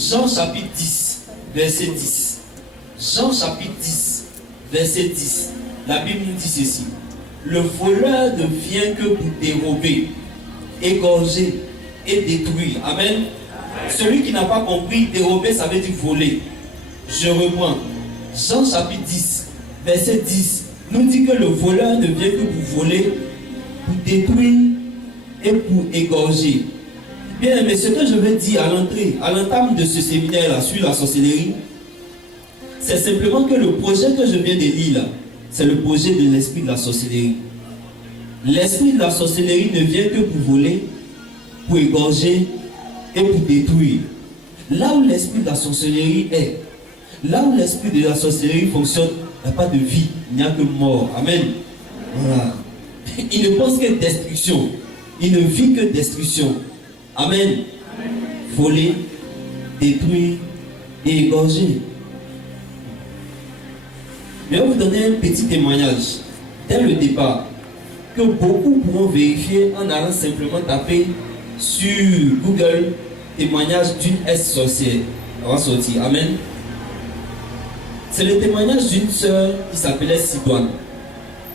Jean chapitre 10, verset 10. Jean chapitre 10, verset 10. La Bible nous dit ceci. Le voleur ne vient que pour dérober, égorger et détruire. Amen. Celui qui n'a pas compris, dérober, ça veut dire voler. Je reprends. Jean chapitre 10, verset 10, nous dit que le voleur ne vient que pour voler, pour détruire et pour égorger. Bien, mais ce que je veux dire à l'entame de ce séminaire-là sur la sorcellerie, c'est simplement que le projet que je viens de lire là, c'est le projet de l'esprit de la sorcellerie. L'esprit de la sorcellerie ne vient que pour voler, pour égorger et pour détruire. Là où l'esprit de la sorcellerie est, là où l'esprit de la sorcellerie fonctionne, il n'y a pas de vie, il n'y a que mort. Amen. Voilà. Il ne pense que destruction. Il ne vit que destruction. Amen. Voler, détruire et égorger. Je vais vous donner un petit témoignage dès le départ que beaucoup pourront vérifier en allant simplement taper sur Google témoignage d'une ex-sorcière. On va sortir. Amen. C'est le témoignage d'une sœur qui s'appelait Sidoine,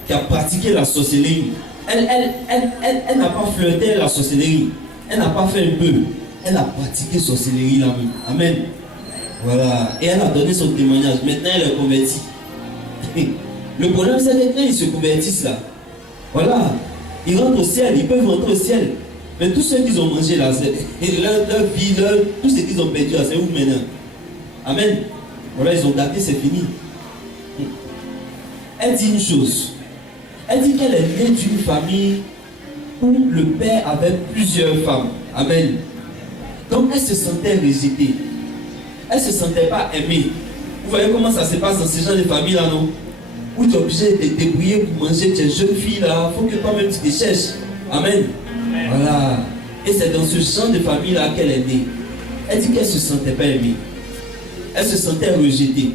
qui a pratiqué la sorcellerie. Elle n'a pas flirté la sorcellerie. Elle n'a pas fait un peu. Elle a pratiqué sorcellerie là-même. Amen. Voilà. Et elle a donné son témoignage. Maintenant, elle est convertie. Le problème, c'est que quand ils se convertissent là, voilà, ils rentrent au ciel, ils peuvent rentrer au ciel. Mais tous ceux qui ont mangé là, leur vie, tout ce qu'ils ont perdu là, c'est où maintenant? Amen. Voilà, ils ont daté, c'est fini. Elle dit une chose. Elle dit qu'elle est née d'une famille où le père avait plusieurs femmes. Amen. Donc elle se sentait rejetée. Elle ne se sentait pas aimée. Vous voyez comment ça se passe dans ce genre de famille là, non? Où tu es obligé de te débrouiller pour manger, tu es jeune fille là, il faut que toi-même tu te cherches. Amen. Voilà. Et c'est dans ce genre de famille là qu'elle est née. Elle dit qu'elle ne se sentait pas aimée. Elle se sentait rejetée.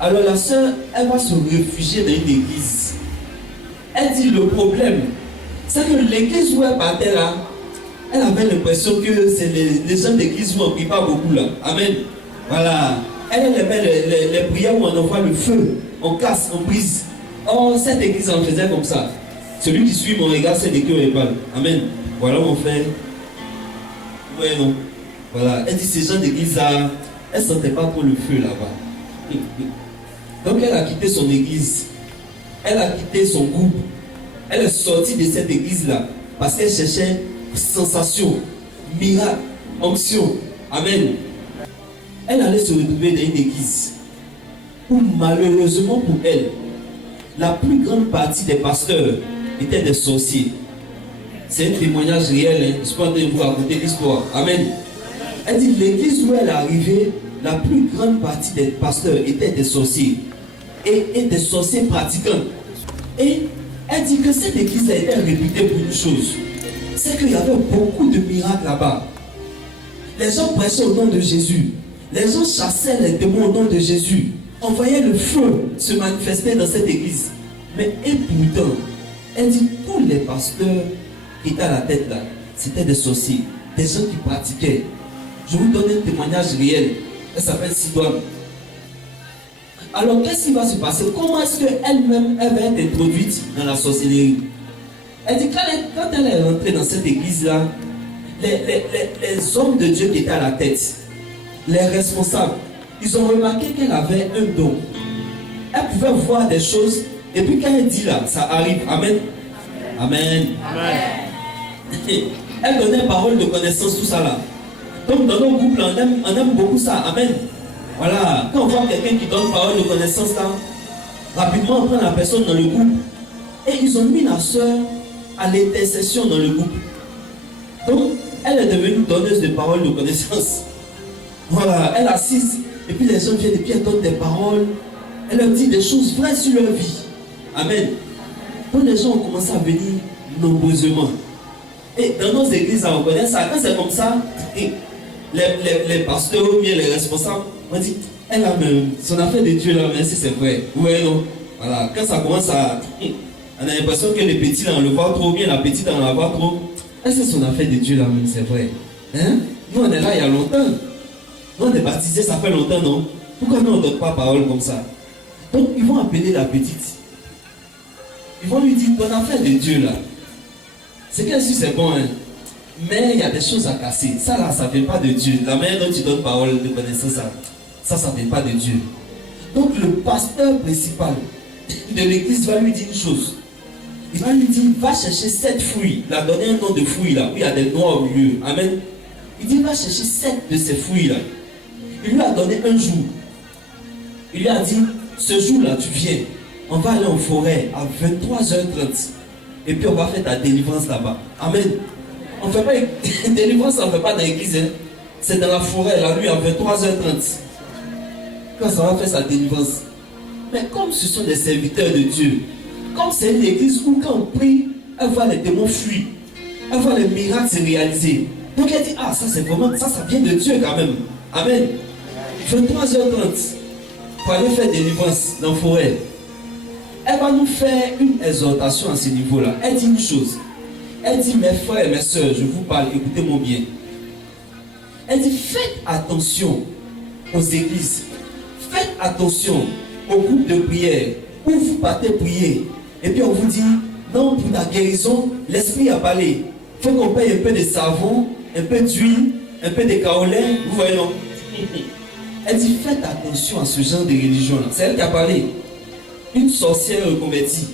Alors la sœur, elle va se réfugier dans une église. Elle dit le problème, c'est que l'église où elle partait là, elle avait l'impression que c'est les gens d'église où on ne prie pas beaucoup là. Amen. Voilà. Elle aimait les prières où on envoie le feu, on casse, on brise. Or, cette église en faisait comme ça. Celui qui suit mon regard, c'est des cœurs et balles. Amen. Voilà où on fait. Oui, non. Voilà. Elle dit ces gens d'église là, elle ne sentait pas trop le feu là-bas. Donc elle a quitté son église. Elle a quitté son groupe. Elle est sortie de cette église-là parce qu'elle cherchait sensation, miracle, onction. Amen. Elle allait se retrouver dans une église où malheureusement pour elle, la plus grande partie des pasteurs étaient des sorciers. C'est un témoignage réel. Hein? Je peux en train de vous raconter l'histoire. Amen. Elle dit l'église où elle est arrivée, la plus grande partie des pasteurs étaient des sorciers et des sorciers pratiquants. Et elle dit que cette église a été réputée pour une chose, c'est qu'il y avait beaucoup de miracles là-bas. Les gens prêchaient au nom de Jésus. Les gens chassaient les démons au nom de Jésus. On voyait le feu se manifester dans cette église. Mais et pourtant, elle dit tous les pasteurs qui étaient à la tête là, c'était des sorciers, des gens qui pratiquaient. Je vous donne un témoignage réel. Elle s'appelle Sidoine. Alors qu'est-ce qui va se passer? Comment est-ce qu'elle-même elle va être introduite dans la sorcellerie? Elle dit quand elle est rentrée dans cette église-là, les hommes de Dieu qui étaient à la tête, les responsables, ils ont remarqué qu'elle avait un don. Elle pouvait voir des choses, et puis quand elle dit là, ça arrive. Amen. Amen. Amen. Elle donnait parole de connaissance, tout ça là. Donc dans nos groupes là, on aime beaucoup ça. Amen. Voilà. Quand on voit quelqu'un qui donne parole de connaissance là, rapidement on prend la personne dans le groupe. Et ils ont mis la sœur à l'intercession dans le groupe. Donc, elle est devenue donneuse de paroles de connaissance. Voilà, elle assise. Et puis les gens viennent et puis elle donne des paroles. Elle leur dit des choses vraies sur leur vie. Amen. Donc les gens ont commencé à venir nombreusement. Et dans nos églises, on connaît ça. Quand c'est comme ça, les pasteurs ou bien les responsables ont dit, elle a même son affaire de Dieu là, mais si c'est vrai. Oui, non. Voilà, quand ça commence à... On a l'impression que les petits là, on le voit trop bien, la petite on la voit trop. Est-ce que son affaire de Dieu là, même c'est vrai? Hein? Nous on est là il y a longtemps. On est baptisé, ça fait longtemps, non? Pourquoi nous on ne donne pas parole comme ça? Donc ils vont appeler la petite. Ils vont lui dire, ton affaire de Dieu là, c'est qu'elle suit c'est bon, hein? Mais il y a des choses à casser. Ça là, ça ne vient pas de Dieu. La manière dont tu donnes parole de connaissance, ça ne vient pas de Dieu. Donc le pasteur principal de l'église va lui dire une chose. Il va lui dire, va chercher 7 fruits. Il a donné un nom de fruits là, où il y a des noix au milieu. Amen. Il dit, va chercher 7 de ces fruits là. Il lui a donné un jour. Il lui a dit, ce jour là, tu viens. On va aller en forêt à 23h30. Et puis on va faire ta délivrance là-bas. Amen. On ne fait pas une délivrance, on ne fait pas dans l'église. Hein. C'est dans la forêt, la nuit à 23h30. Quand ça va faire sa délivrance. Mais comme ce sont des serviteurs de Dieu, comme c'est une église où quand on prie, elle voit les démons fuir. Elle voit les miracles se réaliser. Donc elle dit, ah ça c'est vraiment, ça vient de Dieu quand même. Amen. 23h30 pour aller faire délivrance dans la forêt. Elle va nous faire une exhortation à ce niveau-là. Elle dit une chose. Elle dit, mes frères et mes soeurs, je vous parle, écoutez-moi bien. Elle dit, faites attention aux églises. Faites attention aux groupes de prière où vous partez prier. Et puis on vous dit, non, pour ta guérison, l'esprit a parlé. Il faut qu'on paye un peu de savon, un peu d'huile, un peu de kaolin. Vous voyez, non? Elle dit, faites attention à ce genre de religion-là. C'est elle qui a parlé. Une sorcière reconvertie.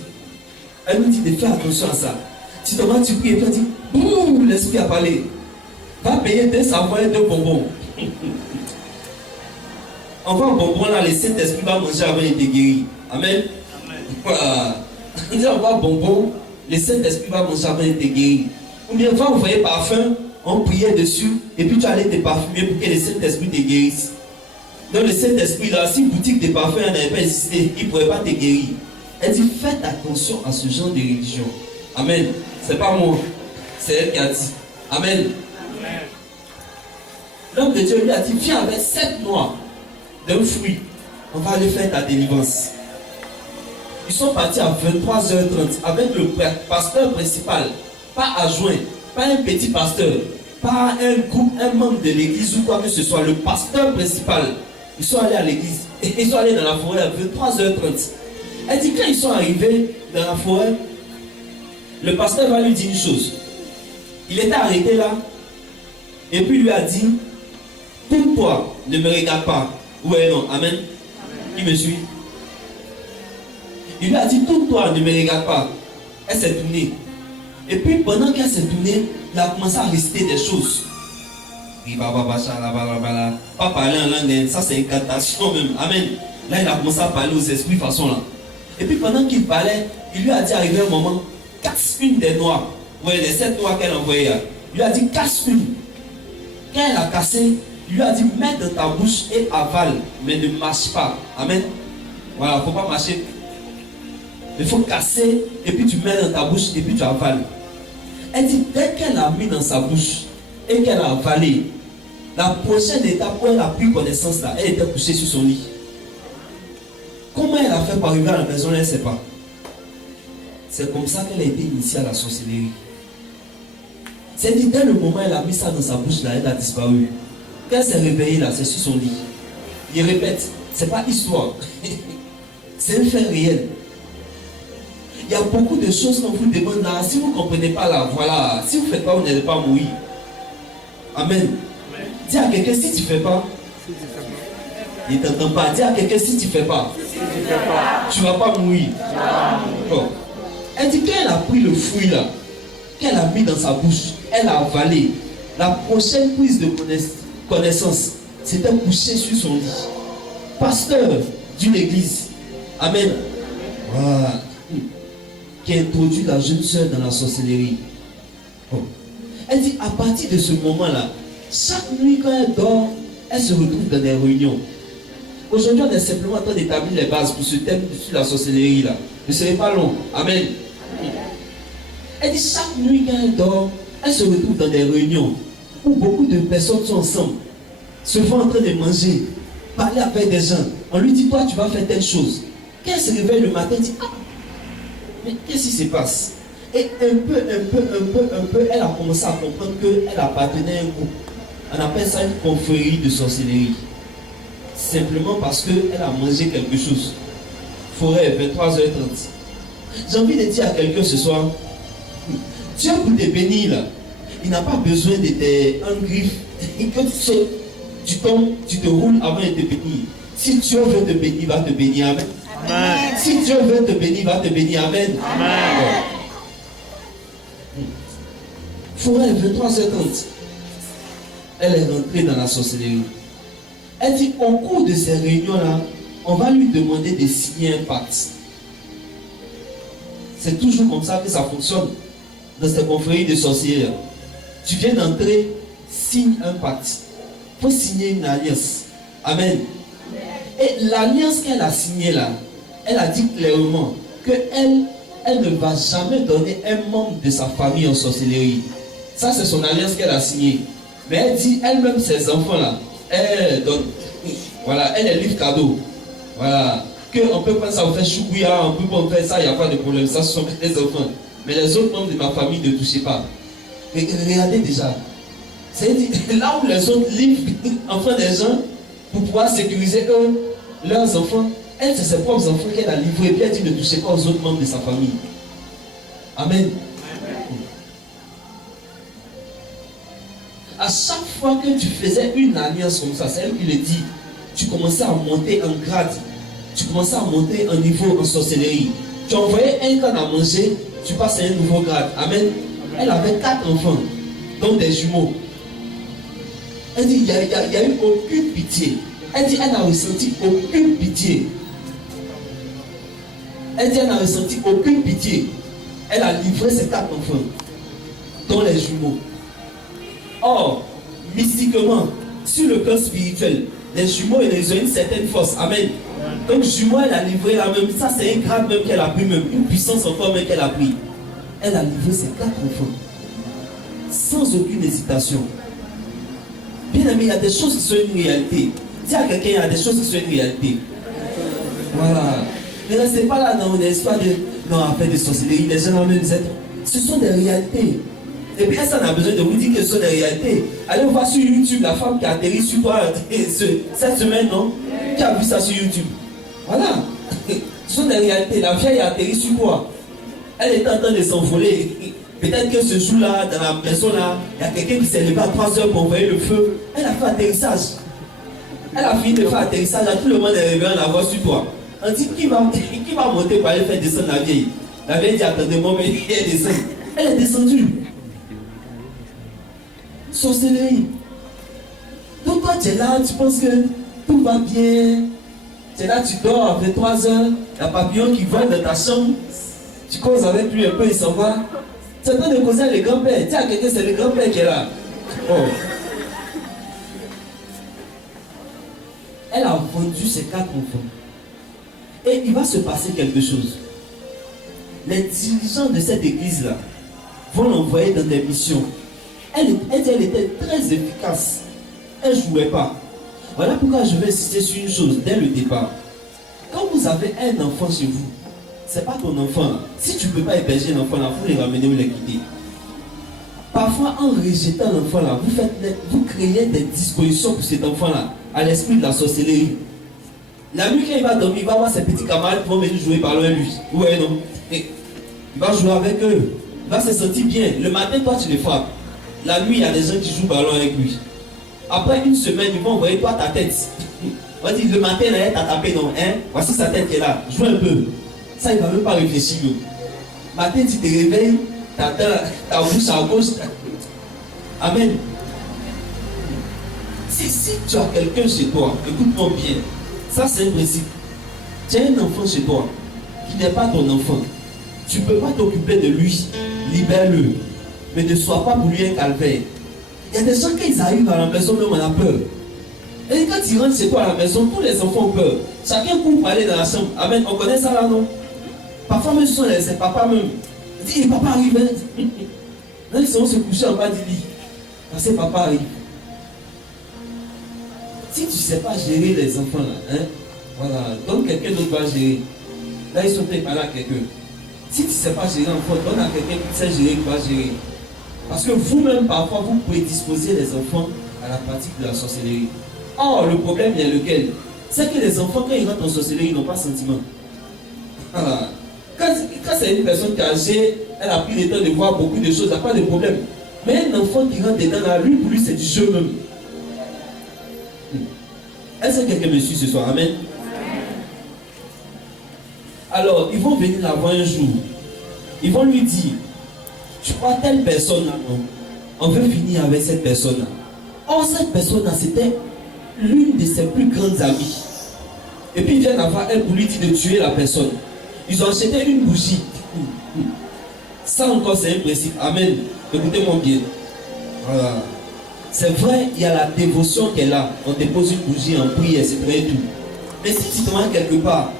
Elle nous dit de faire attention à ça. Si tu pries et puis on dit, boum, l'esprit a parlé. Va payer 2 savons et 2 bonbons. On va au bonbon là, le Saint-Esprit va manger avant d'être guéri. Amen. Voilà. On dit on va au bonbon, le Saint-Esprit va manger avant d'être guéri. Ou bien on va envoyer parfum, on priait dessus, et puis tu allais te parfumer pour que le Saint-Esprit te guérisse. Donc le Saint-Esprit là, si une boutique de parfum n'avait pas existé, il ne pourrait pas te guérir. Elle dit faites attention à ce genre de religion. Amen. C'est pas moi, c'est elle qui a dit. Amen. L'homme de Dieu lui a dit, viens avec 7 noix d'un fruit. On va aller faire ta délivrance. Ils sont partis à 23h30 avec le pasteur principal, pas adjoint, pas un petit pasteur, pas un groupe, un membre de l'église ou quoi que ce soit, le pasteur principal. Ils sont allés à l'église et ils sont allés dans la forêt à 23h30. Elle dit quand ils sont arrivés dans la forêt, le pasteur va lui dire une chose. Il était arrêté là et puis il lui a dit, tourne-toi, ne me regarde pas. Ouais, non, amen. Qui me suit? Il lui a dit, tourne-toi, ne me regarde pas. Elle s'est tournée. Et puis pendant qu'elle s'est tournée, il a commencé à réciter des choses. Pas parler en langue, ça c'est une incantation même. Amen. Là, il a commencé à parler aux esprits de façon là. Et puis pendant qu'il parlait, il lui a dit, arrivé un moment, casse une des noix. Ouais, les 7 noix qu'elle envoyait. Il lui a dit, casse une. Quand elle a cassé, il lui a dit, mets dans ta bouche et avale, mais ne marche pas. Amen. Voilà, il ne faut pas marcher. Il faut casser, et puis tu mets dans ta bouche, et puis tu avales. Elle dit, dès qu'elle a mis dans sa bouche, et qu'elle a avalé, la prochaine étape où elle a pris connaissance là, elle était couchée sur son lit. Comment elle a fait pour arriver à la maison, elle ne sait pas. C'est comme ça qu'elle a été initiée à la sorcellerie. C'est dit, dès le moment où elle a mis ça dans sa bouche là, elle a disparu. Quand elle s'est réveillée là, c'est sur son lit. Il répète, c'est pas histoire. C'est un fait réel. Il y a beaucoup de choses qu'on vous demande là. Si vous ne comprenez pas là, voilà. Si vous ne faites pas, vous n'allez pas mourir. Amen. Dis à quelqu'un si tu ne fais pas. Il ne t'entend pas. Dis à quelqu'un si tu ne fais pas. Tu ne vas pas mourir. Bon. Elle dit qu'elle a pris le fruit là, qu'elle a mis dans sa bouche, elle a avalé. La prochaine prise de connaissance, c'était couché sur son lit. Pasteur d'une église. Amen. Voilà. Qui a introduit la jeune soeur dans la sorcellerie. Oh. Elle dit à partir de ce moment-là, chaque nuit quand elle dort, elle se retrouve dans des réunions. Aujourd'hui, on est simplement en train d'établir les bases pour ce thème sur la sorcellerie là. Ne serait pas long. Amen. Elle dit chaque nuit quand elle dort, elle se retrouve dans des réunions où beaucoup de personnes sont ensemble, se font en train de manger, parler avec des gens. On lui dit, toi tu vas faire telle chose. Quand elle se réveille le matin, elle dit, ah, mais qu'est-ce qui se passe? Et un peu, elle a commencé à comprendre qu'elle appartenait à un groupe. On appelle ça une confrérie de sorcellerie. Simplement parce qu'elle a mangé quelque chose. Forêt, 23h30. J'ai envie de dire à quelqu'un ce soir, Dieu pour te bénir là, il n'a pas besoin de tes griffes. Quand tu sautes, tu tombes, tu te roules avant de te bénir. Si Dieu veut te bénir, il va te bénir. Amen. Amen. Si Dieu veut te bénir, il va te bénir. Amen. Amen. Forêt, 23h30. Elle est rentrée dans la sorcellerie. Elle dit, au cours de ces réunions-là, on va lui demander de signer un pacte. C'est toujours comme ça que ça fonctionne dans ces confréries de sorcières. Tu viens d'entrer, signe un pacte. Il faut signer une alliance. Amen. Et l'alliance qu'elle a signée là, elle a dit clairement qu'elle ne va jamais donner un membre de sa famille en sorcellerie. Ça, c'est son alliance qu'elle a signée. Mais elle dit elle-même, ses enfants là, elle donne. Voilà, elle est livre cadeau. Voilà. Qu'on peut prendre ça, on fait choubouya, on peut pas faire ça, il n'y a pas de problème. Ça, ce sont les enfants. Mais les autres membres de ma famille ne touchez pas. Mais regardez déjà. C'est là où les autres livrent enfants des gens pour pouvoir sécuriser eux, leurs enfants. Elle, c'est ses propres enfants qu'elle a livrés. Et puis elle dit ne touchez pas aux autres membres de sa famille. Amen. À chaque fois que tu faisais une alliance comme ça, c'est elle qui le dit, tu commençais à monter en grade, tu commençais à monter en niveau en sorcellerie. Tu envoyais un can à manger, tu passes à un nouveau grade. Amen. Elle avait 4 enfants, dont des jumeaux. Elle dit, il n'y a eu aucune pitié. Elle dit, elle n'a ressenti aucune pitié. Elle dit, elle n'a ressenti aucune pitié. Elle a livré ses 4 enfants, dont les jumeaux. Or, mystiquement, sur le plan spirituel, les jumeaux, ils ont une certaine force. Amen. Donc, jumeaux, elle a livré la même. Ça, c'est un grade même qu'elle a pris, même une puissance encore même qu'elle a pris. Elle a livré ses 4 enfants, sans aucune hésitation. Bien aimé, il y a des choses qui sont une réalité. Dis à quelqu'un, il y a des choses qui sont une réalité. Voilà. Ne restez pas là dans l'espoir de non, après des sorcelleries, les gens en même disent, ce sont des réalités. Et puis ça, on a besoin de vous dire que ce sont des réalités. Allez voir sur YouTube la femme qui a atterri sur toi cette semaine, non? Qui a vu ça sur YouTube? Voilà. Ce sont des réalités. La vieille a atterri sur quoi? Elle était en train de s'envoler. Peut-être que ce jour-là, dans la maison là, il y a quelqu'un qui s'est levé à 3 heures pour envoyer le feu. Elle a fait atterrissage. Elle a fini de faire atterrissage. Là, tout le monde est réveillé en la voix sur toi. On dit qui va monter pour aller faire descendre la vieille? La vieille dit attendez-moi, mais elle descend. Elle est descendue. Sorcellerie. Donc toi tu es là, tu penses que tout va bien. Tu es là, tu dors à 23 heures. Il y a papillon qui vole dans ta chambre. Tu causes avec lui un peu, il s'en va. Tu es en train de causer avec le grand-père. Tiens, quelqu'un, c'est le grand-père qui est là. Oh. Elle a vendu ses 4 enfants. Et il va se passer quelque chose. Les dirigeants de cette église-là vont l'envoyer dans des missions. Elle était très efficace. Elle ne jouait pas. Voilà pourquoi je vais insister sur une chose dès le départ. Quand vous avez un enfant chez vous, ce n'est pas ton enfant. Si tu ne peux pas héberger l'enfant là, vous les ramenez ou les quitter. Parfois, en rejetant l'enfant là, vous créez des dispositions pour cet enfant là, à l'esprit de la sorcellerie. La nuit, quand il va dormir, il va voir ses petits camarades qui vont venir jouer par loin lui. Ouais, non. Et il va jouer avec eux. Il va se sentir bien. Le matin, toi, tu les frappes. La nuit, il y a des gens qui jouent ballon avec lui. Après une semaine, ils vont envoyer toi ta tête. On va dire, le matin, là, t'as tapé, non, hein? Voici sa tête qui est là. Joue un peu. Ça, il ne va même pas réfléchir. Matin, tu te réveilles, ta bouche à gauche. Amen. Si tu as quelqu'un chez toi, écoute-moi bien. Ça, c'est un principe. Tu as un enfant chez toi qui n'est pas ton enfant. Tu ne peux pas t'occuper de lui. Libère-le. Mais ne sois pas pour lui un calvaire. Il y a des gens, quand ils arrivent à la maison, même on a peur. Et quand ils rentrent chez toi à la maison, tous les enfants ont peur. Chacun court pour aller dans la chambre. Amen. On connaît ça là, non? Parfois, même ce sont les papas même. Ils disent, papa arrive. Là, ils vont se coucher en bas du lit. Parce que papa arrive. Si tu ne sais pas gérer les enfants là, hein, voilà, donc quelqu'un d'autre va gérer. Là, ils sont préparés à quelqu'un. Si tu ne sais pas gérer l'enfant, donne à quelqu'un qui sait gérer, qui va gérer. Parce que vous-même, parfois, vous pouvez disposer les enfants à la pratique de la sorcellerie. Or, le problème est lequel? C'est que les enfants, quand ils rentrent en sorcellerie, ils n'ont pas de sentiment. Voilà. Quand c'est une personne qui est âgée, elle a pris le temps de voir beaucoup de choses, elle n'a pas de problème. Mais un enfant qui rentre dedans, là, lui, pour lui, c'est du jeu même. Est-ce que quelqu'un me suit ce soir? Amen. Alors, ils vont venir la voir un jour. Ils vont lui dire, tu crois telle personne là, non? On veut finir avec cette personne là. Or, cette personne là, c'était l'une de ses plus grandes amies. Et puis ils viennent avoir elle pour lui dire de tuer la personne. Ils ont acheté une bougie. Ça encore c'est un principe. Amen. Écoutez-moi bien. Voilà. C'est vrai, il y a la dévotion qu'elle a. On dépose une bougie en prière, c'est vrai tout. Mais si tu te rends quelque part,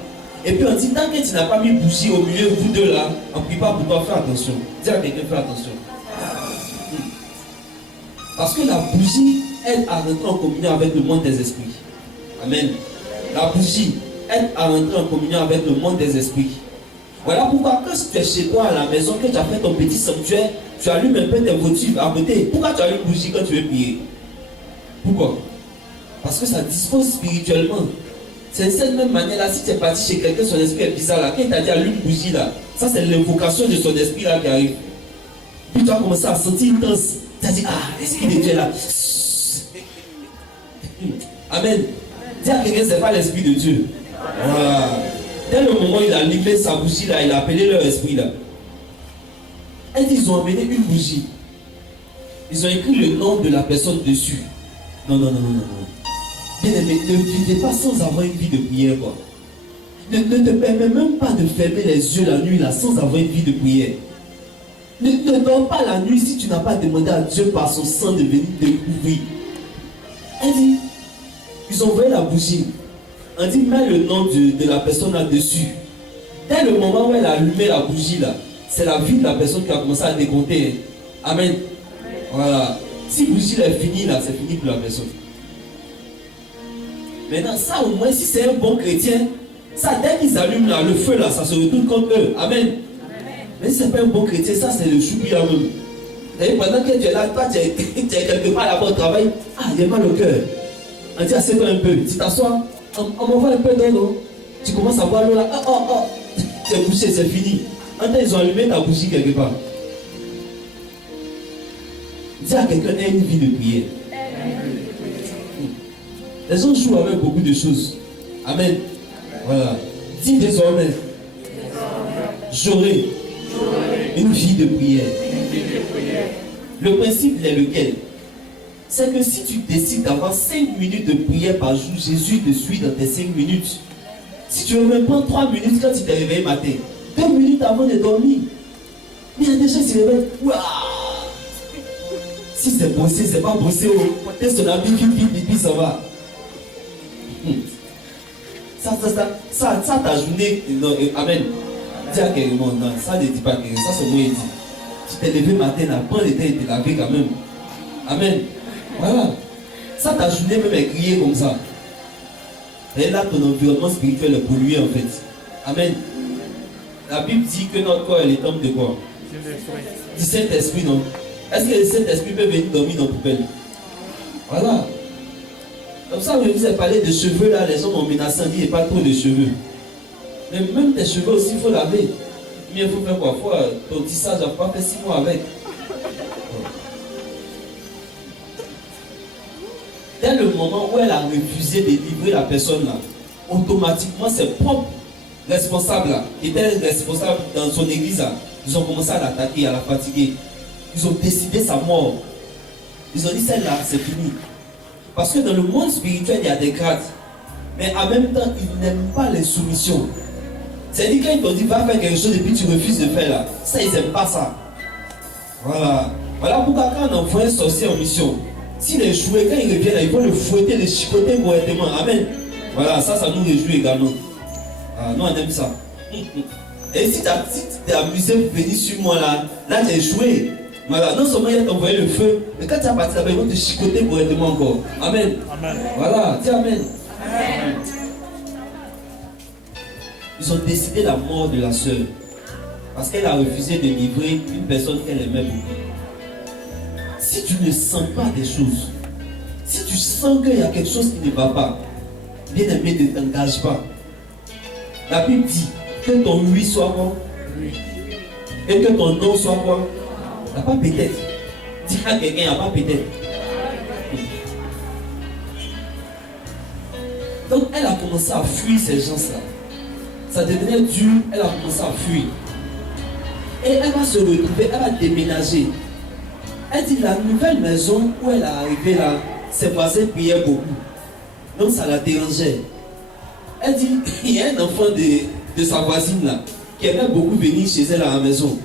et puis on dit, tant que tu n'as pas mis bougie au milieu de vous deux là, on ne prie pas pour toi, fais attention. Dis à quelqu'un, fais attention. Parce que la bougie aide à rentrer en communion avec le monde des esprits. Amen. La bougie aide à rentrer en communion avec le monde des esprits. Voilà pourquoi quand tu es chez toi à la maison, que tu as fait ton petit sanctuaire, tu allumes un peu tes voitures à côté. Pourquoi tu allumes une bougie quand tu veux prier? Pourquoi? Parce que ça dispose spirituellement. C'est de cette même manière-là, si tu es parti chez quelqu'un, son esprit est bizarre là, quand il t'a dit allume une bougie là, ça c'est l'invocation de son esprit là qui arrive. Puis tu as commencé à sentir une danse. Tu as dit, ah, l'esprit de Dieu est là. Amen. Dis à quelqu'un, ce n'est pas l'esprit de Dieu. Voilà. Dès le moment où il a allumé sa bougie là, il a appelé leur esprit là. Et ils ont amené une bougie. Ils ont écrit le nom de la personne dessus. Non, non, non, non, non. Bien aimé, ne vivez pas sans avoir une vie de prière, quoi. Ne te permets même pas de fermer les yeux la nuit là sans avoir une vie de prière. Ne dors pas la nuit si tu n'as pas demandé à Dieu par son sang de venir te couvrir. Elle dit, ils ont envoyé la bougie. On dit, mets le nom de la personne là-dessus. Dès le moment où elle a allumé la bougie là, c'est la vie de la personne qui a commencé à décompter. Amen. Voilà. Si la bougie est finie là, c'est fini pour la personne. Maintenant, ça au moins, si c'est un bon chrétien, ça dès qu'ils allument là, le feu là, ça se retourne contre eux. Amen. Mais si ce n'est pas un bon chrétien, ça c'est le choupia même. Et pendant que tu es là, toi tu es quelque part là-bas au travail, ah, il a mal au cœur. On dit, assieds-toi un peu, tu t'assois, on m'envoie un peu d'eau, non? Tu commences à boire l'eau là, tu es bouché, c'est fini. En temps, ils ont allumé ta bougie quelque part. Dis à quelqu'un, aie une vie de prière. Les gens jouent avec beaucoup de choses. Amen. Voilà. Dis désormais, j'aurai une vie de prière. Le principe est lequel? C'est que si tu décides d'avoir 5 minutes de prière par jour, Jésus te suit dans tes 5 minutes. Si tu veux même prendre 3 minutes quand tu t'es réveillé matin, 2 minutes avant de dormir, il y a des gens qui se réveillent. Waouh! Si c'est bossé, c'est pas bossé. Teste ton habit, puis ça va. Ça, ta journée, non, amen. Dis à quelqu'un, non, ça ne dit pas quelqu'un, ça c'est moi qui dis. Tu t'es levé matin, là, prends le temps et te laver quand même. Amen. Voilà. Ça, ta journée même est criée comme ça. Et là, ton environnement spirituel est pollué en fait. Amen. La Bible dit que notre corps est le temple de quoi? Du Saint-Esprit, non? Est-ce que le Saint-Esprit peut venir dormir dans la poubelle? Voilà. Comme ça, je vous ai parlé de cheveux là, les gens m'ont menacé, il n'y a pas trop de cheveux. Mais même tes cheveux aussi, il faut laver. Mais il faut faire quoi? Ton tissage, tu n'as pas fait 6 mois avec. Dès le moment où elle a refusé de livrer la personne là, automatiquement ses propres responsables là, qui étaient responsables dans son église là, ils ont commencé à l'attaquer, à la fatiguer. Ils ont décidé sa mort. Ils ont dit celle-là, c'est fini. Parce que dans le monde spirituel, il y a des grades. Mais en même temps, ils n'aiment pas les soumissions. C'est-à-dire quand ils t'ont dit va faire quelque chose et puis tu refuses de faire là, ça ils n'aiment pas ça. Voilà. Voilà pourquoi quand on envoie un sorcier en mission, s'il est joué, quand il revient là, il faut le fouetter, le chicoter correctement. Amen. Voilà, ça nous réjouit également. Ah, nous on aime ça. Et si tu t'es amusé pour venir sur moi là tu es joué. Voilà, non seulement il t'a envoyé le feu, mais quand tu as parti là-bas, ils vont te chicoter correctement encore. Amen. Amen. Voilà, dis Amen. Amen. Ils ont décidé la mort de la sœur parce qu'elle a refusé de livrer une personne qu'elle aimait beaucoup. Si tu ne sens pas des choses, Si tu sens qu'il y a quelque chose qui ne va pas, bien aimé, ne t'engage pas. La Bible dit que ton oui soit quoi? Et que ton non soit quoi? Il n'y a pas peut-être. Dis à quelqu'un, il n'y a pas peut-être. Donc elle a commencé à fuir ces gens-là. Ça devenait dur, elle a commencé à fuir. Et elle va se retrouver, elle va déménager. Elle dit la nouvelle maison où elle est arrivée là, ses voisins priaient beaucoup. Donc ça la dérangeait. Elle dit, il y a un enfant de sa voisine là, qui aimait beaucoup venir chez elle à la maison.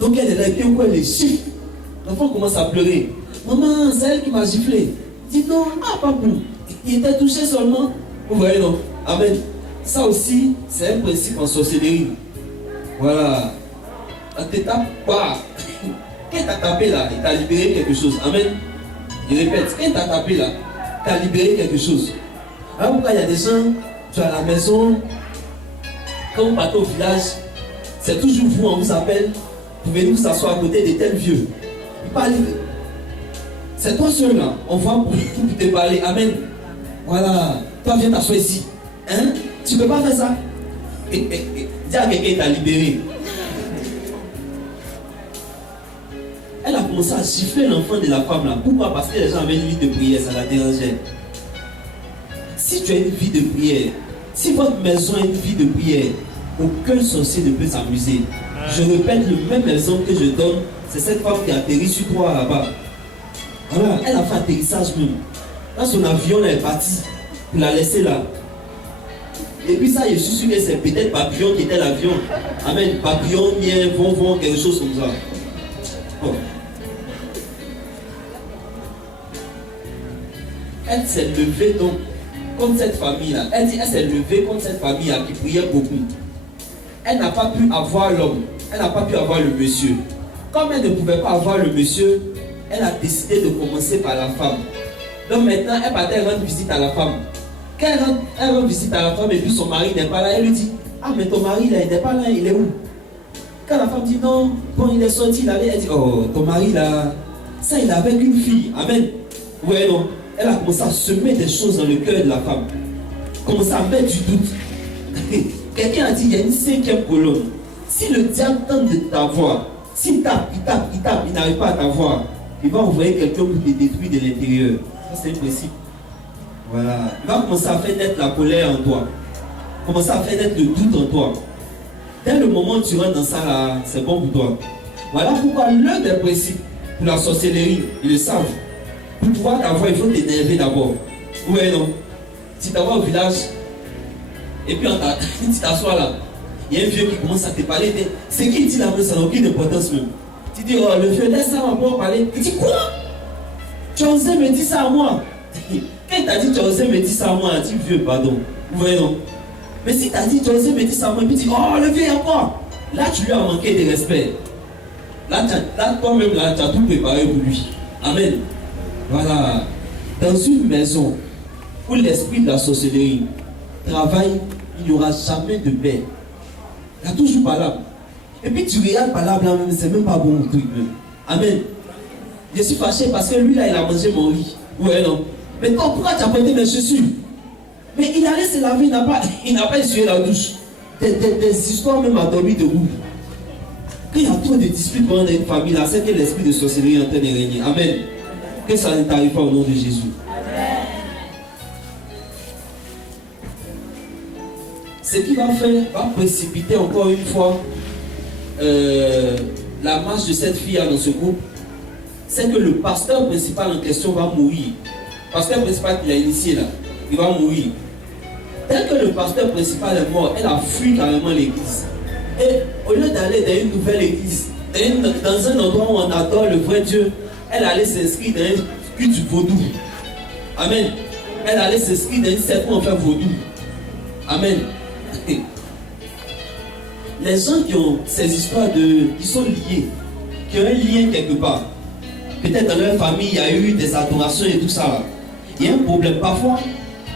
Donc elle est là, et puis elle les gifle. L'enfant commence à pleurer. Maman, c'est elle qui m'a giflé. Dit non, pas pour. Il était touché seulement. Vous voyez non? Amen. Ça aussi, c'est un principe en sorcellerie. Voilà. On te tape pas. Quand il t'a tapé là, il t'a libéré quelque chose. Amen. Je répète, quand il t'a tapé là, il t'a libéré quelque chose. Alors pourquoi il y a des gens, tu es à la maison, quand vous partez au village, c'est toujours vous, on vous appelle, vous venez vous asseoir à côté de tels vieux. Il parle. C'est toi seul là, on va pour te parler. Amen. Voilà. Toi viens t'asseoir ici. Hein? Tu ne peux pas faire ça. Dis à quelqu'un qui t'a libéré. Elle a commencé à gifler l'enfant de la femme là. Pourquoi? Parce que les gens avaient une vie de prière, ça la dérangeait. Si tu as une vie de prière, si votre maison a une vie de prière, aucun sorcier ne peut s'amuser. Je répète le même exemple que je donne, c'est cette femme qui a atterri sur toi là-bas. Voilà, elle a fait atterrissage même. Quand son avion est parti, pour la laisser là. Et puis ça, je suis sûr que c'est peut-être Papillon qui était l'avion. Amen. Papillon, bien, vont, quelque chose comme ça. Bon. Elle s'est levée donc contre cette famille-là. Elle dit, elle s'est levée contre cette famille-là qui priait beaucoup. Elle n'a pas pu avoir l'homme. Elle n'a pas pu avoir le monsieur. Comme elle ne pouvait pas avoir le monsieur, elle a décidé de commencer par la femme. Donc maintenant, elle partait rendre visite à la femme. Quand elle rend visite à la femme et puis son mari n'est pas là, elle lui dit, ah mais ton mari là, il n'est pas là, il est où? Quand la femme dit non, bon il est sorti, il allait, elle dit, oh ton mari là, ça il est avec une fille, amen. Ouais non, elle a commencé à semer des choses dans le cœur de la femme. Commencé à mettre du doute. Quelqu'un a dit, il y a une cinquième colonne. Si le diable tente de t'avoir, s'il tape, il n'arrive pas à t'avoir, il va envoyer quelqu'un pour te détruire de l'intérieur. Ça c'est un principe. Voilà. Il va commencer à faire naître la colère en toi. Commencer à faire naître le doute en toi. Dès le moment où tu rentres dans ça là, c'est bon pour toi. Voilà pourquoi l'un des principes pour la sorcellerie, ils le savent. Pour pouvoir t'avoir, il faut t'énerver d'abord. Ouais non. Si tu vas au village, et puis tu t'assois là, il y a un vieux qui commence à te parler. C'est qui dit la même, ça n'a aucune importance même. Tu dis, oh le vieux, laisse ça à moi parler. Il dit, quoi? Tu as osé me dire ça à moi? Quand il t'a dit, tu as osé me dire ça à moi, il dit, vieux, pardon. Vous voyez non? Mais si tu as dit, tu as osé me dire ça à moi, et puis tu dis, oh le vieux, à quoi? Là, tu lui as manqué de respect. Là, toi-même, là, tu as tout préparé pour lui. Amen. Voilà. Dans une maison où l'esprit de la sorcellerie travaille, il n'y aura jamais de paix. Il y a toujours palabre. Et puis tu regardes palabre là même, c'est même pas bon truc même. Amen. Je suis fâché parce que lui là, il a mangé mon riz. Ouais, non. Mais toi, pourquoi tu as prêté mes chaussures? Mais il allait se laver, il n'a pas essuyé la douche. Des histoires même à dormir debout. Quand il y a trop de disputes dans une famille là, c'est que l'esprit de sorcellerie est en train de régner. Amen. Que ça ne t'arrive pas au nom de Jésus. Ce qui va faire, va précipiter encore une fois la marche de cette fille dans ce groupe, c'est que le pasteur principal en question va mourir. Le pasteur principal qui l'a initié là, il va mourir. Dès que le pasteur principal est mort, elle a fui carrément l'église. Et au lieu d'aller dans une nouvelle église, dans un endroit où on adore le vrai Dieu, elle allait s'inscrire dans un culte du vaudou. Amen. Elle allait s'inscrire dans une secte où on fait vaudou. Amen. Les gens qui ont ces histoires qui sont liés, qui ont un lien quelque part, peut-être dans leur famille il y a eu des adorations et tout ça, il y a un problème. Parfois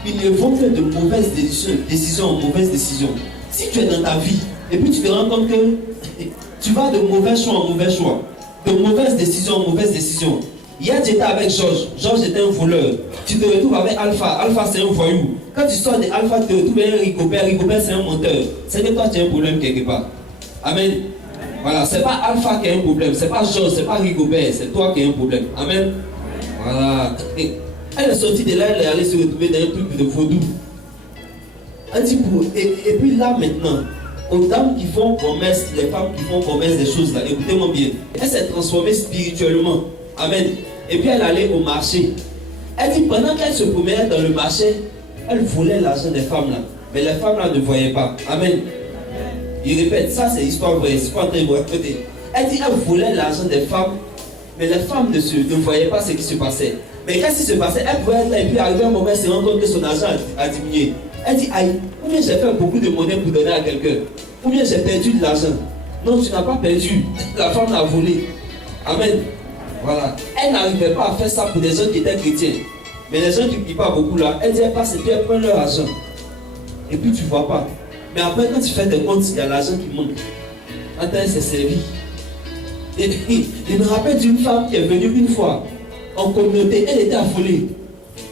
ils ne vont faire de mauvaises décisions. Si tu es dans ta vie et puis tu te rends compte que tu vas de mauvais choix en mauvais choix, de mauvaises décisions en mauvaises décisions, Hier, tu étais avec Georges. Georges était un voleur. Tu te retrouves avec Alpha. Alpha, c'est un voyou. Quand tu sors de Alpha, tu te retrouves avec Rigobert. Rigobert, c'est un menteur. C'est que toi, tu as un problème quelque part. Amen. Voilà, c'est pas Alpha qui a un problème. C'est pas Georges, c'est pas Rigobert. C'est toi qui as un problème. Amen. Voilà. Elle est sortie de là, elle est allée se retrouver dans un truc de vaudou. Elle dit et puis là maintenant, aux dames qui font commerce, les femmes qui font commerce des choses là, écoutez-moi bien, elle s'est transformée spirituellement. Amen. Et puis elle allait au marché. Elle dit pendant qu'elle se promenait dans le marché, elle volait l'argent des femmes là. Mais les femmes là ne voyaient pas. Amen. Il répète, ça c'est histoire vraie, c'est pas en train de vous raconter. Elle dit elle volait l'argent des femmes, mais les femmes ne voyaient pas ce qui se passait. Mais qu'est-ce qui se passait? Elle pouvait être là et puis arriver un moment, elle se rend compte que son argent a diminué. Elle dit aïe, ou bien j'ai fait beaucoup de monnaie pour donner à quelqu'un, ou bien j'ai perdu de l'argent. Non, tu n'as pas perdu. La femme a volé. Amen. Voilà. Elle n'arrivait pas à faire ça pour des gens qui étaient chrétiens. Mais les gens qui ne prient pas beaucoup là, elle dit elle passe et puis elle prend leur argent. Et puis tu ne vois pas. Mais après, quand tu fais des comptes, il y a l'argent qui manque. Attends, elle s'est servie. Et il me rappelle d'une femme qui est venue une fois en communauté. Elle était affolée.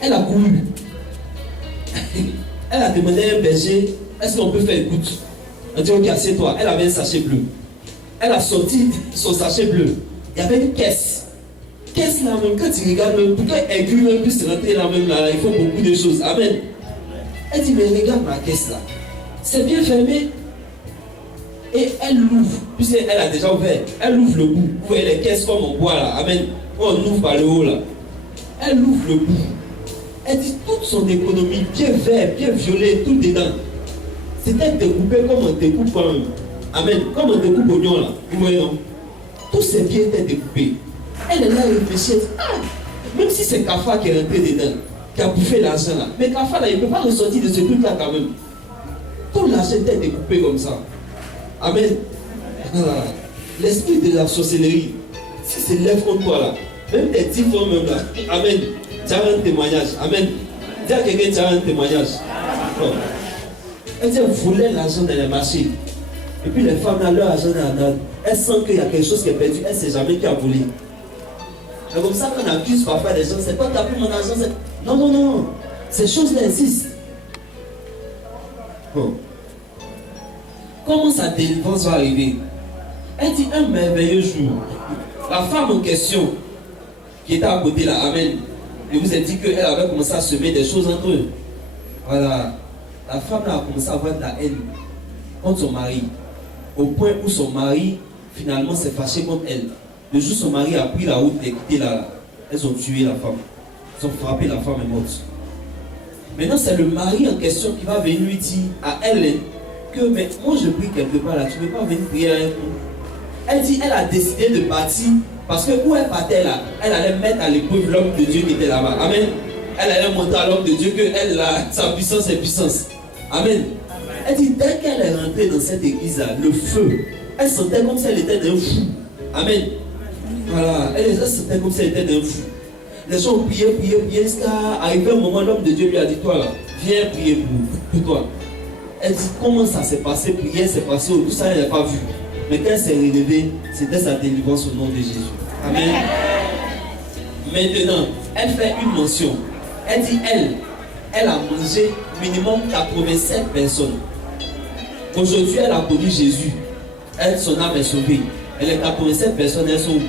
Elle a couru. Elle a demandé à un berger, est-ce qu'on peut faire écoute? On dit ok, assieds-toi. Elle avait un sachet bleu. Elle a sorti son sachet bleu. Il y avait une caisse. Caisse là même, quand tu regardes même, pour qu'un aigu même puisse rentrer là même là, il faut beaucoup de choses. Amen. Elle dit, mais regarde ma caisse là. C'est bien fermé. Et elle l'ouvre, puisqu'elle a déjà ouvert. Elle ouvre le bout. Vous voyez les caisses comme en bois là. Amen. On ouvre par le haut là. Elle ouvre le bout. Elle dit toute son économie, pied vert, pied violet, tout dedans. C'était découpé comme on découpe Amen. Comme on découpe oignon là. Vous voyez non? Tous ses pieds étaient découpés. Elle est là réfléchie. Ah, même si c'est Kafa qui est rentré dedans, qui a bouffé l'argent là. Mais Kafa là, il ne peut pas ressortir de ce truc là quand même. Tout l'argent était découpé comme ça. Amen. Voilà. L'esprit de la sorcellerie, si c'est lève contre toi là, même tes 10 fois même là. Amen. Tu as un témoignage. Amen. Dis à quelqu'un tu as un témoignage. Bon. Elle dit, elle volait l'argent dans les marchés. Et puis les femmes, là, leur argent est en ordre. Elles sentent qu'il y a quelque chose qui est perdu. Elle ne sait jamais qui a volé. C'est comme ça qu'on accuse parfois des gens. C'est pas que tu as pris mon argent. Non, non, non. Ces choses-là existent. Bon. Comment sa délivrance va arriver? Elle dit un merveilleux jour. La femme en question, qui était à côté là, amen. Je vous ai dit qu'elle avait commencé à semer des choses entre eux. Voilà. La femme là a commencé à avoir de la haine contre son mari. Au point où son mari, finalement, s'est fâché contre elle. Le jour où son mari a pris la route et quitté là, elles ont tué la femme. Ils ont frappé, la femme est morte. Maintenant, c'est le mari en question qui va venir lui dire à elle que, mais moi je prie quelque part là, tu ne peux pas venir prier avec nous. Elle dit, elle a décidé de partir parce que où elle partait là, elle allait mettre à l'épreuve l'homme de Dieu qui était là-bas. Amen. Elle allait montrer à l'homme de Dieu que elle, là, sa puissance est puissance. Amen. Elle dit, dès qu'elle est rentrée dans cette église-là, le feu, elle sentait comme si elle était d'un fou. Amen. Voilà, elle sentait comme si elle était d'un fou. Les gens ont prié, jusqu'à arriver un moment, l'homme de Dieu lui a dit, toi là, viens prier pour toi. Elle dit, comment ça s'est passé, prière s'est passée, tout ça, elle n'a pas vu. Mais quand elle s'est relevée, c'était sa délivrance au nom de Jésus. Amen. Maintenant, elle fait une mention. Elle dit, elle a mangé minimum 87 personnes. Aujourd'hui, elle a connu Jésus. Elle, son âme est sauvée. Elle est 87 personnes, elles sont où?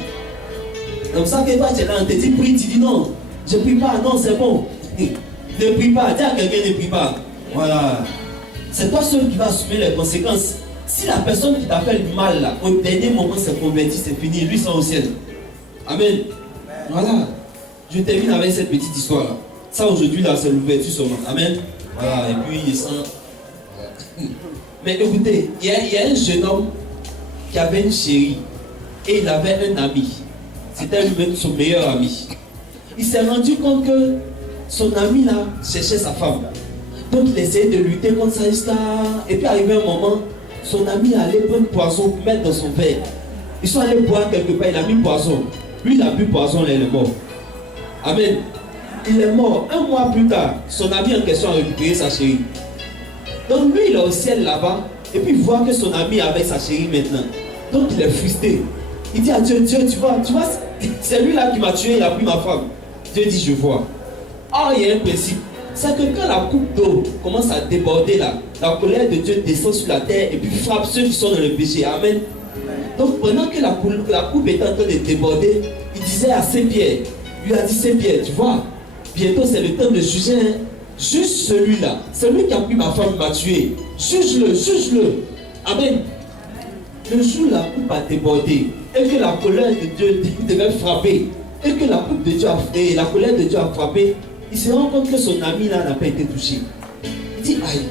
Comme ça que toi, tu es là, on te dit, prie, tu dis non. Je ne prie pas, non, c'est bon. Ne prie pas, dis à quelqu'un, ne prie pas. Voilà. C'est toi seul qui vas assumer les conséquences. Si la personne qui t'a fait le mal, là, au dernier moment s'est converti, c'est fini, lui sera au ciel. Amen. Voilà. Je termine avec cette petite histoire-là. Ça, aujourd'hui, là, c'est l'ouverture seulement. Amen. Voilà. Et puis, il sent. Mais écoutez, il y a un jeune homme qui avait une chérie. Et il avait un ami. C'était lui-même son meilleur ami. Il s'est rendu compte que son ami, là, cherchait sa femme. Donc, il essayait de lutter contre ça jusqu'à. Et puis, arrivé un moment, son ami allait prendre poison pour mettre dans son verre. Ils sont allés boire quelque part, il a mis poison. Lui, il a bu poison, là, il est mort. Amen. Il est mort. Un mois plus tard, son ami en question a récupéré sa chérie. Donc, lui, il est au ciel là-bas. Et puis, il voit que son ami est avec sa chérie maintenant. Donc, il est frustré. Il dit à Dieu, Dieu, tu vois, C'est lui-là qui m'a tué, il a pris ma femme. Dieu dit, je vois. Or, il y a un principe. C'est que quand la coupe d'eau commence à déborder là, la colère de Dieu descend sur la terre et puis frappe ceux qui sont dans le péché. Amen. Donc pendant que la coupe était en train de déborder, il disait à Saint-Pierre, lui a dit Saint-Pierre, tu vois, bientôt c'est le temps de juger. Hein? Juge celui-là, celui qui a pris ma femme m'a tué. Juge-le, juge-le. Amen. Le jour où la coupe a débordé et que la colère de Dieu devait frapper et que la coupe de Dieu a fait, la colère de Dieu a frappé, il se rend compte que son ami là n'a pas été touché. Il dit aïe,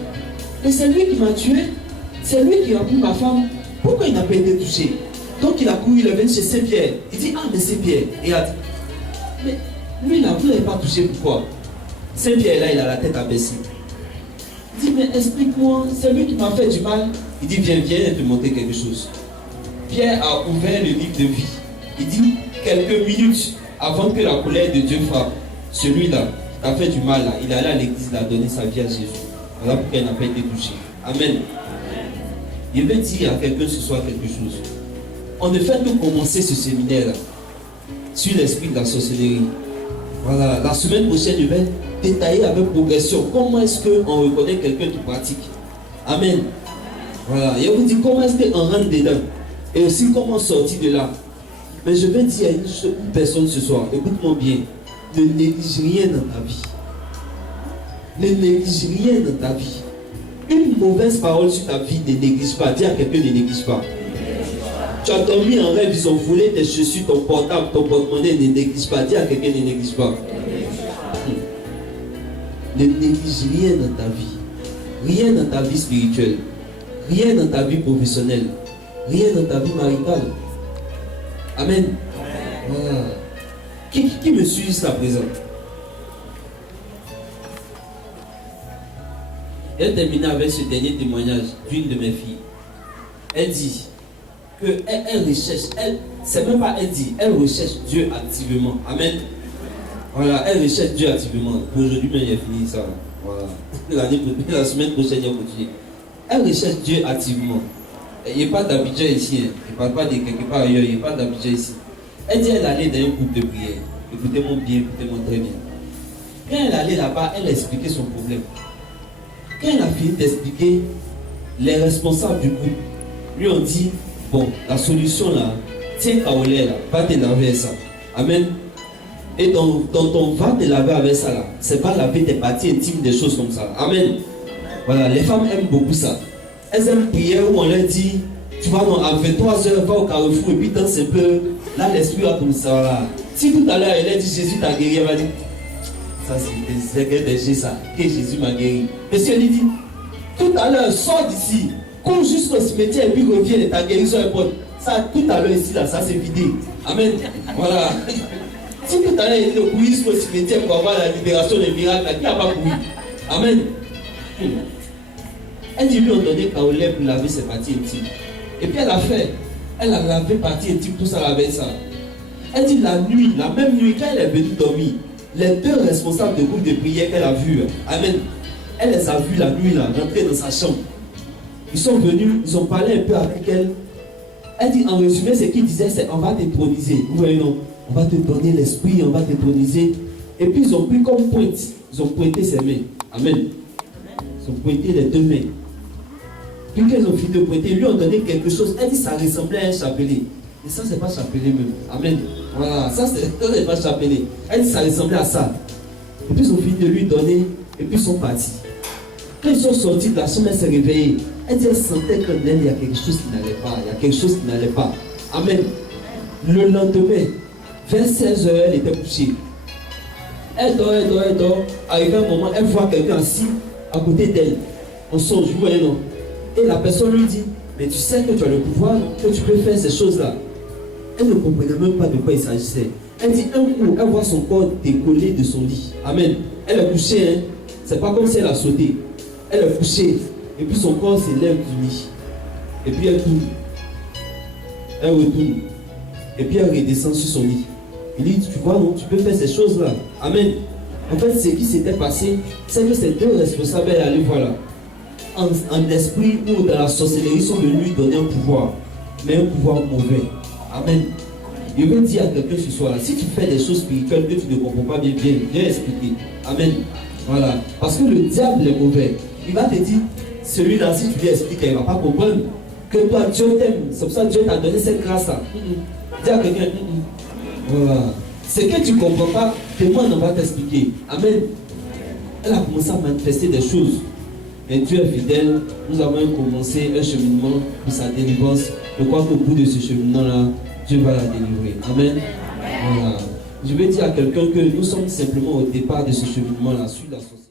mais c'est lui qui m'a tué, c'est lui qui a pris ma femme, pourquoi il n'a pas été touché? Donc il a couru, il est venu chez Saint-Pierre. Il dit ah mais Saint-Pierre, et il a dit mais lui là vous ne l'avez pas touché, pourquoi? Saint-Pierre là il a la tête abaissée. Il dit mais explique-moi, c'est lui qui m'a fait du mal. Il dit viens te montrer quelque chose. Pierre a ouvert le livre de vie. Il dit quelques minutes avant que la colère de Dieu frappe, celui-là qui a fait du mal là, il est allé à l'église, il a donné sa vie à Jésus. Voilà pourquoi il n'a pas été touché. Amen. Je vais dire à quelqu'un ce soir quelque chose. On ne fait que commencer ce séminaire là sur l'esprit de la sorcellerie. Voilà, la semaine prochaine je vais détailler avec progression comment est-ce qu'on reconnaît quelqu'un qui pratique. Amen. Voilà, et on vous dit comment est-ce qu'on rentre dedans et aussi comment sortir de là. Mais je vais dire à une personne ce soir, écoute-moi bien, ne néglige rien dans ta vie. Ne néglige rien dans ta vie. Une mauvaise parole sur ta vie, ne néglige pas. Dis à quelqu'un, ne néglige pas. Tu as dormi en rêve, ils ont volé tes chaussures, ton portable, ton porte-monnaie, ne néglige pas. Dis à quelqu'un, ne néglige pas. Ne néglige rien dans ta vie. Rien dans ta vie spirituelle. Rien dans ta vie professionnelle. Rien dans ta vie maritale. Amen. Voilà. Qui me suit jusqu'à présent? Elle termine avec ce dernier témoignage d'une de mes filles. Elle dit qu'elle recherche, c'est même pas elle dit, elle recherche Dieu activement. Amen. Voilà, elle recherche Dieu activement. Pour aujourd'hui, mais il a fini ça. Voilà. La semaine prochaine, il va continuer. Elle recherche Dieu activement. Il n'y a pas d'Abidjan ici. Hein. Je ne parle pas de quelque part ailleurs. Il n'y a pas d'Abidjan ici. Elle dit qu'elle allait dans un groupe de prière. Écoutez-moi bien, écoutez-moi très bien. Quand elle allait là-bas, elle a expliqué son problème. Quand elle a fini d'expliquer, les responsables du groupe lui ont dit bon, la solution là, tiens Kaolé là, va te laver avec ça. Amen. Et dans ton va te laver avec ça là, c'est pas laver tes parties intimes, des choses comme ça. Amen. Voilà, les femmes aiment beaucoup ça. Elles aiment prier où on leur dit tu vas non, à 23h, va au carrefour et puis danse un peu. Là, l'esprit va comme ça. Voilà. Si tout à l'heure elle a dit Jésus t'a guéri, elle va dire ça c'est déjà ça, que Jésus m'a guéri. Monsieur lui dit tout à l'heure, sors d'ici, cours jusqu'au cimetière et puis reviens et ta guérison est bonne. Ça, tout à l'heure ici, là, ça c'est vidé. Amen. Voilà. Si tout à l'heure il dit de courir jusqu'au cimetière pour avoir la libération des miracles, qui n'a pas couru? Amen. Elle dit lui ont donné Kaolé pour laver ses parties intimes. Et puis elle a fait. Elle a lavé parties intimes, tout ça avec ça. Elle dit la nuit, la même nuit, quand elle est venue dormir, les deux responsables de groupe de prière qu'elle a vus, amen, elle les a vus la nuit là, rentrer dans sa chambre. Ils sont venus, ils ont parlé un peu avec elle. Elle dit en résumé, ce qu'ils disaient, c'est on va t'introniser. Vous voyez non? On va te donner l'esprit, on va t'introniser. Et puis ils ont pris comme pointe, ils ont pointé ses mains. Amen. Ils ont pointé les deux mains. Puis qu'ils ont fini de pointer, ils lui ont donné quelque chose. Elle dit ça ressemblait à un chapelet. Et ça, c'est pas chapelet même. Amen. Voilà, ça, c'est pas chapelet. Elle dit ça ressemblait à ça. Et puis ils ont fini de lui donner, et puis ils sont partis. Quand ils sont sortis de la chambre, elle s'est réveillée. Elle dit, elle sentait qu'en elle, il y a quelque chose qui n'allait pas. Il y a quelque chose qui n'allait pas. Amen. Le lendemain, vers 16h, elle était couchée. Elle dort. Arrivé un moment, elle voit quelqu'un assis à côté d'elle. On songe, vous voyez, non? Et la personne lui dit, mais tu sais que tu as le pouvoir, que tu peux faire ces choses-là. Elle ne comprenait même pas de quoi il s'agissait. Elle dit, un coup, elle voit son corps décollé de son lit. Amen. Elle est couchée, hein? C'est pas comme si elle a sauté. Elle est couchée. Et puis son corps s'élève du lit. Et puis elle tourne. Elle retourne. Et puis elle redescend sur son lit. Il dit, tu vois, non, tu peux faire ces choses-là. Amen. En fait, ce qui s'était passé, c'est que ces deux responsables allaient voir là. En esprit ou dans la sorcellerie, sont venus lui donner un pouvoir. Mais un pouvoir mauvais. Amen. Je veux dire à quelqu'un ce soir-là, si tu fais des choses spirituelles que tu ne comprends pas bien, viens expliquer. Amen. Voilà. Parce que le diable est mauvais. Il va te dire, celui-là, si tu lui expliques, il ne va pas comprendre. Que toi, Dieu t'aime. C'est pour ça que Dieu t'a donné cette grâce-là. Dis à quelqu'un, voilà. Ce que tu ne comprends pas, témoin on va t'expliquer. Amen. Elle a commencé à manifester des choses. Et Dieu est fidèle. Nous avons commencé un cheminement pour sa délivrance. Je crois qu'au bout de ce cheminement-là, Dieu va la délivrer. Amen. Voilà. Je vais dire à quelqu'un que nous sommes simplement au départ de ce cheminement-là, sur la société.